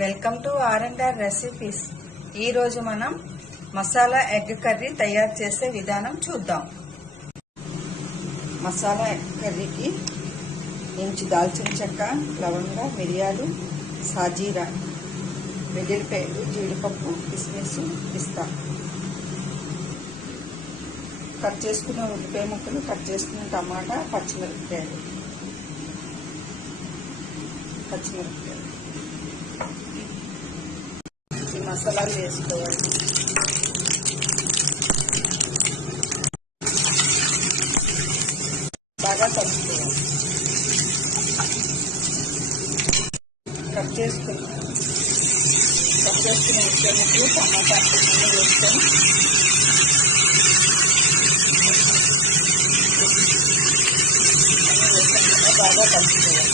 Welcome to R&R recipes. ఈరోజు మనం masala egg curry తయారు చేసే విధానం చూద్దాం. మసాలా ఎగ్ కర్రీకి ఇంచు దాల్చిన చెక్క, లవంగ, మిరియాలు, సాజీరా, వెల్లుల్లిపాయలు, జీడిపప్పు, కిస్మిస్, పిస్తా, కట్ చేసుకున్న ఉల్లిపాయ ముక్కలు, కట్ చేసుకున్న టమాటా, పచ్చిమిరపకాయలు ఈ మసాలాలు వేసుకోవాలి. బాగా కలుపుకోవాలి. కట్ చేసుకున్న ఉల్లిపాయ ముక్కలు, టమాటా అన్నీ వేసుకొని బాగా కలుపుకోవాలి.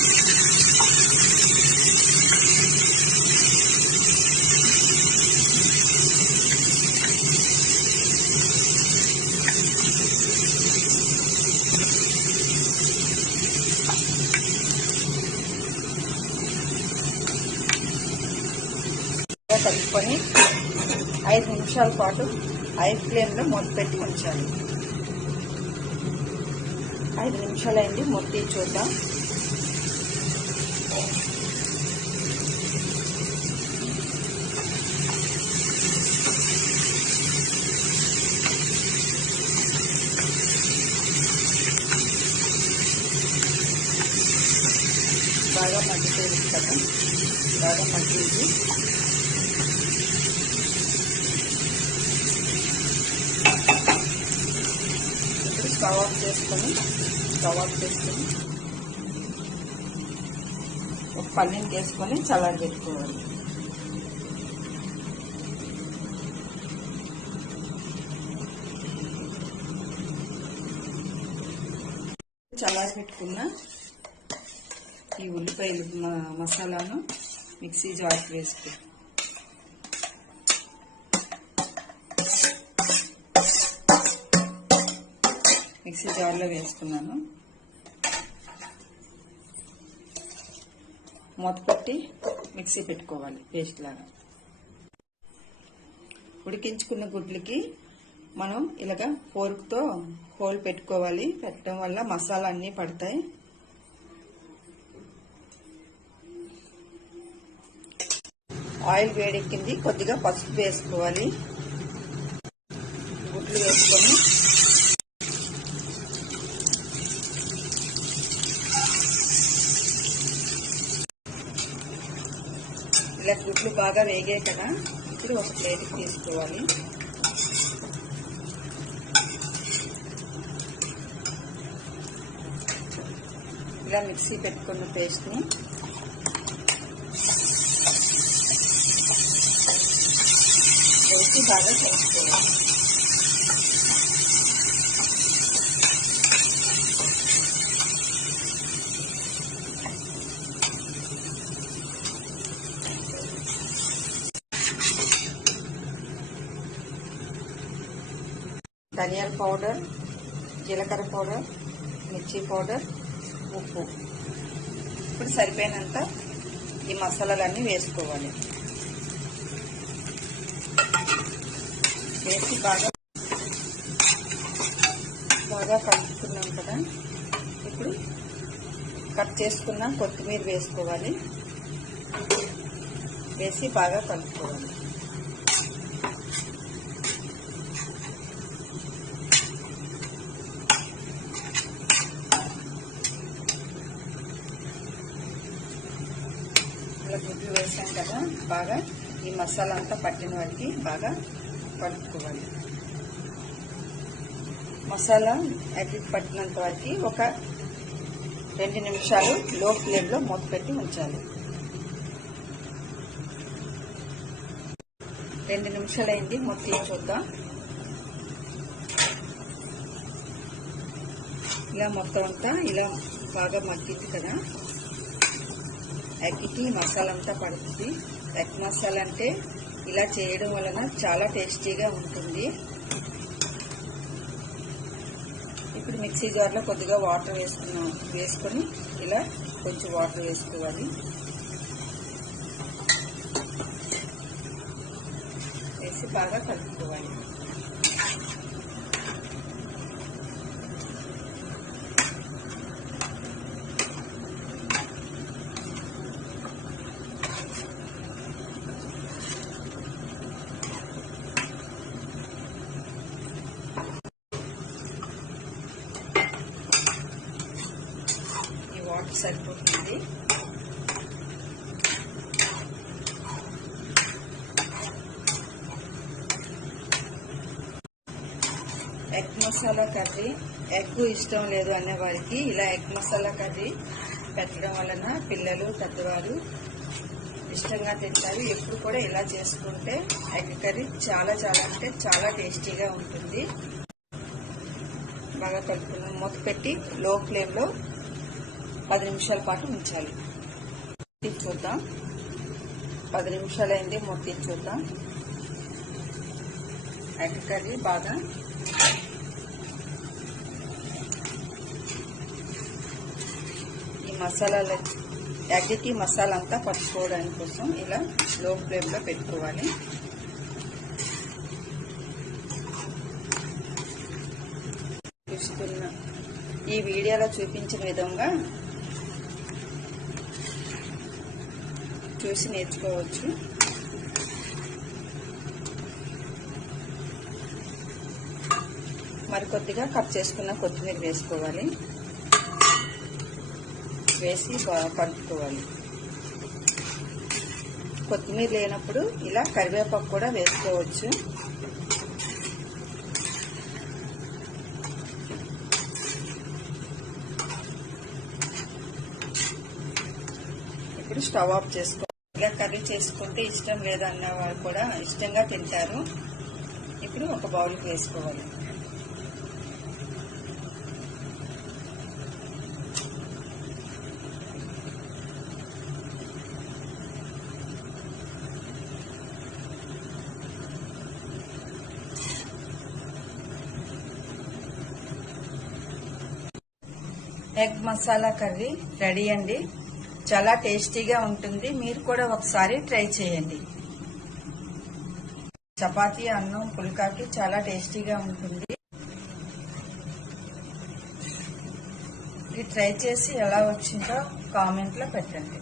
కలుపుకొని 5 నిమిషాల పాటు హై ఫ్లేమ్లో మూత పెట్టి ఉంచాలి. 5 నిమిషాలు అయింది, మూత తీసి చూద్దాం. బాగా మగ్గిపోయింది కదా, బాగా మగ్గింది. స్టవ్ ఆఫ్ చేసుకొని ఒక పన్నీని వేసుకొని చల్లారి పెట్టుకోవాలి. చల్లారి పెట్టుకున్న ఈ ఉల్లిపాయలు మసాలాను మిక్సీ జార్కి వేసుకో. మిక్సీ జార్లో వేసుకున్నాను. మూత పెట్టి మిక్సీ పెట్టుకోవాలి పేస్ట్ లాగా. ఉడికించుకున్న గుడ్లకి మనం ఇలాగ ఫోర్క్తో హోల్ పెట్టుకోవాలి. పెట్టడం వల్ల మసాలా అన్నీ పడతాయి. ఆయిల్ వేడెక్కింది, కొద్దిగా పసుపు వేసుకోవాలి. గుడ్లు వేసుకొని ఇలా గుడ్లు బాగా వేగాయి కదా, ఇప్పుడు ఒక ప్లేట్కి తీసుకోవాలి. ఇలా మిక్సీ పెట్టుకున్న పేస్ట్ని వేసి బాగా కలుపుకోవాలి. ధనియాల పౌడర్, జీలకర్ర పౌడర్, మిర్చి పౌడర్, ఉప్పు, ఇప్పుడు సరిపోయినంత ఈ మసాలాలన్నీ వేసుకోవాలి. వేసి బాగా కలుపుకున్నాం కదా, ఇప్పుడు కట్ చేసుకున్న కొత్తిమీర వేసుకోవాలి. వేసి బాగా కలుపుకోవాలి. ఇలా గుడ్లు వేసాం కదా, బాగా ఈ మసాలా అంతా పట్టిన వాటికి బాగా కలుపుకోవాలి. మసాలా ఎగ్కి పట్టినంత వరకు ఒక 2 నిమిషాలు లో ఫ్లేమ్లో మూత పెట్టి ఉంచాలి. 2 నిమిషాలు అయింది, మూత తీసి చూద్దాం. ఇలా మొత్తం అంతా ఇలా బాగా మగ్గింది కదా, ఎగ్కి మసాలా అంతా పడుతుంది. ఎగ్ మసాలా అంటే ఇలా చేయడం వలన చాలా టేస్టీగా ఉంటుంది. ఇప్పుడు మిక్సీ జార్లో కొద్దిగా వాటర్ వేసుకొని ఇలా కొంచెం వాటర్ వేసుకోవాలి. బాగా కలుపుకోవాలి. ఈ వాటర్ సరిపోతుంది. ఎగ్ మసాలా కర్రీ, ఎగ్ ఇష్టం లేదు అనే వారికి ఇలా ఎగ్ మసాలా కర్రీ పెట్టడం వలన పిల్లలు పెద్దవారు ఇష్టంగా తింటారు. ఎప్పుడు కూడా ఇలా చేసుకుంటే ఎగ్ కర్రీ చాలా అంటే చాలా టేస్టీగా ఉంటుంది. బాగా కలుపుకుని మూత పెట్టి లో ఫ్లేమ్లో 10 నిమిషాల పాటు ఉంచాలి. చూద్దాం, 10 నిమిషాలు అయింది. మూత చూద్దాం. ఎగ్ కర్రీ బాగా ఈ మసాలాల ఎగ్కి మసాలా అంతా పట్టుకోవడానికి కోసం ఇలా లో ఫ్లేమ్లో పెట్టుకోవాలి. చూస్తున్న ఈ వీడియోలో చూపించిన విధంగా చూసి నేర్చుకోవచ్చు. మరికొద్దిగా కట్ చేసుకున్న కొత్తిమీర వేసుకోవాలి. వేసి బాగా కలుపుకోవాలి. కొత్తిమీర లేనప్పుడు ఇలా కరివేపాకు కూడా వేసుకోవచ్చు. ఇప్పుడు స్టవ్ ఆఫ్ చేసుకోవాలి. ఇలా కర్రీ చేసుకుంటే ఇష్టం లేదన్న వారు కూడా ఇష్టంగా తింటారు. ఇప్పుడు ఒక బౌల్కి వేసుకోవాలి. ఎగ్ మసాలా కర్రీ రెడీ అండి. చాలా టేస్టీగా ఉంటుంది. మీరు కూడా ఒకసారి ట్రై చేయండి. చపాతీ, అన్నం, పుల్కాకి చాలా టేస్టీగా ఉంటుంది. ఇది ట్రై చేసి ఎలా వచ్చిందో కామెంట్లో పెట్టండి.